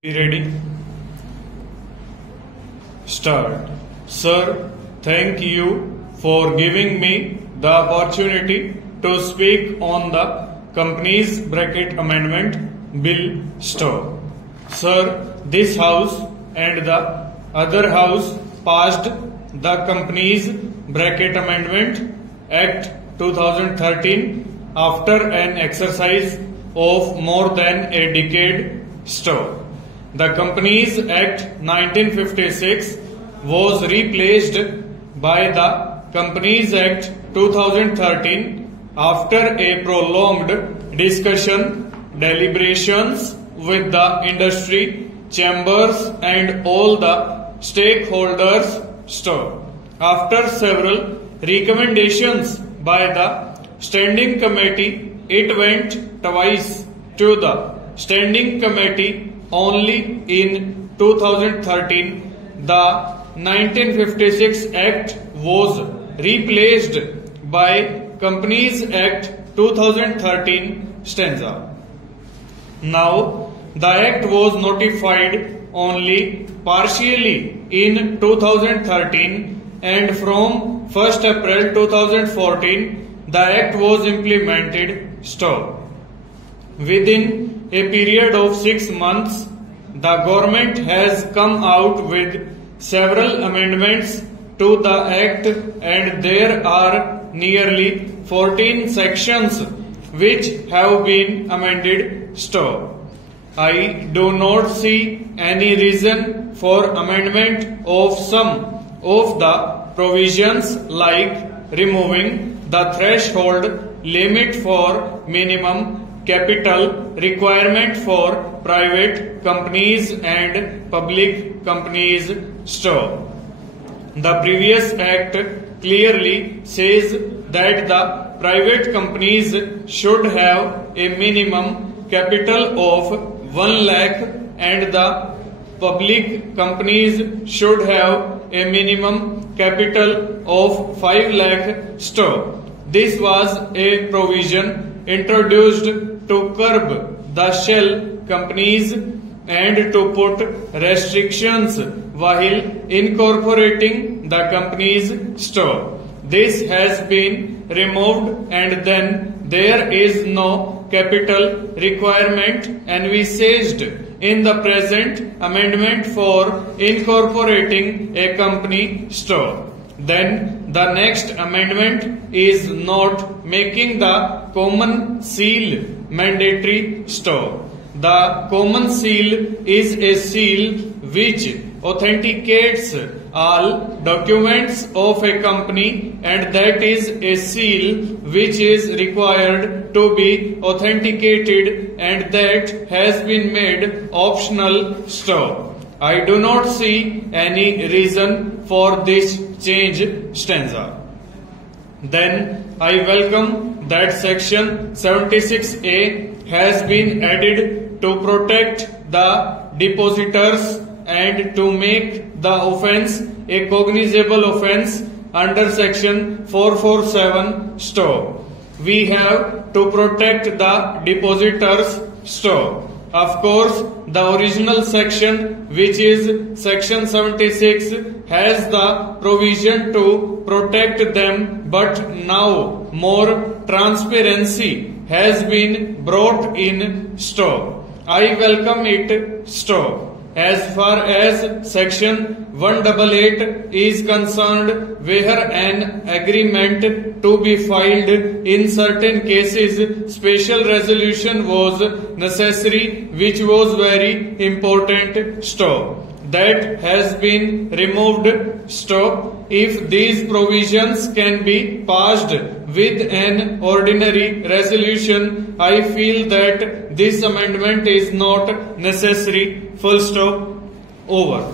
Be ready? Start. Sir, thank you for giving me the opportunity to speak on the Companies Bracket Amendment Bill Stop. Sir, this House and the other House passed the Companies Bracket Amendment Act 2013 after an exercise of more than a decade. Stop. The Companies Act 1956 was replaced by the Companies Act 2013 after a prolonged discussion, deliberations with the industry, chambers and all the stakeholders. Stop. After several recommendations by the Standing Committee, it went twice to the Standing Committee. Only in 2013, the 1956 Act was replaced by Companies Act 2013 stanza. Now, the Act was notified only partially in 2013 and from 1st April 2014, the Act was implemented. Stop. Within a period of 6 months, the government has come out with several amendments to the Act and there are nearly 14 sections which have been amended. Stop. I do not see any reason for amendment of some of the provisions like removing the threshold limit for minimum capital requirement for private companies and public companies. Stop. The previous Act clearly says that the private companies should have a minimum capital of 1 lakh and the public companies should have a minimum capital of 5 lakh. Stop. This was a provision introduced to curb the shell companies and to put restrictions while incorporating the companies. Stop. This has been removed and then there is no capital requirement envisaged in the present amendment for incorporating a company. Stop. Then the next amendment is not making the common seal mandatory. Stop. The common seal is a seal which authenticates all documents of a company and that is a seal which is required to be authenticated and that has been made optional. Stop. I do not see any reason for this change. Stanza. Then I welcome that section 76A has been added to protect the depositors and to make the offence a cognizable offence under section 447. Stop. We have to protect the depositors. Stop. Of course, the original section, which is section 76, has the provision to protect them, but now more transparency has been brought in. Stop. I welcome it. Stop. As far as section 188 is concerned, where an agreement to be filed in certain cases, special resolution was necessary, which was very important. Stop. That has been removed. Stop. If these provisions can be passed with an ordinary resolution, I feel that this amendment is not necessary. Full stop. Over.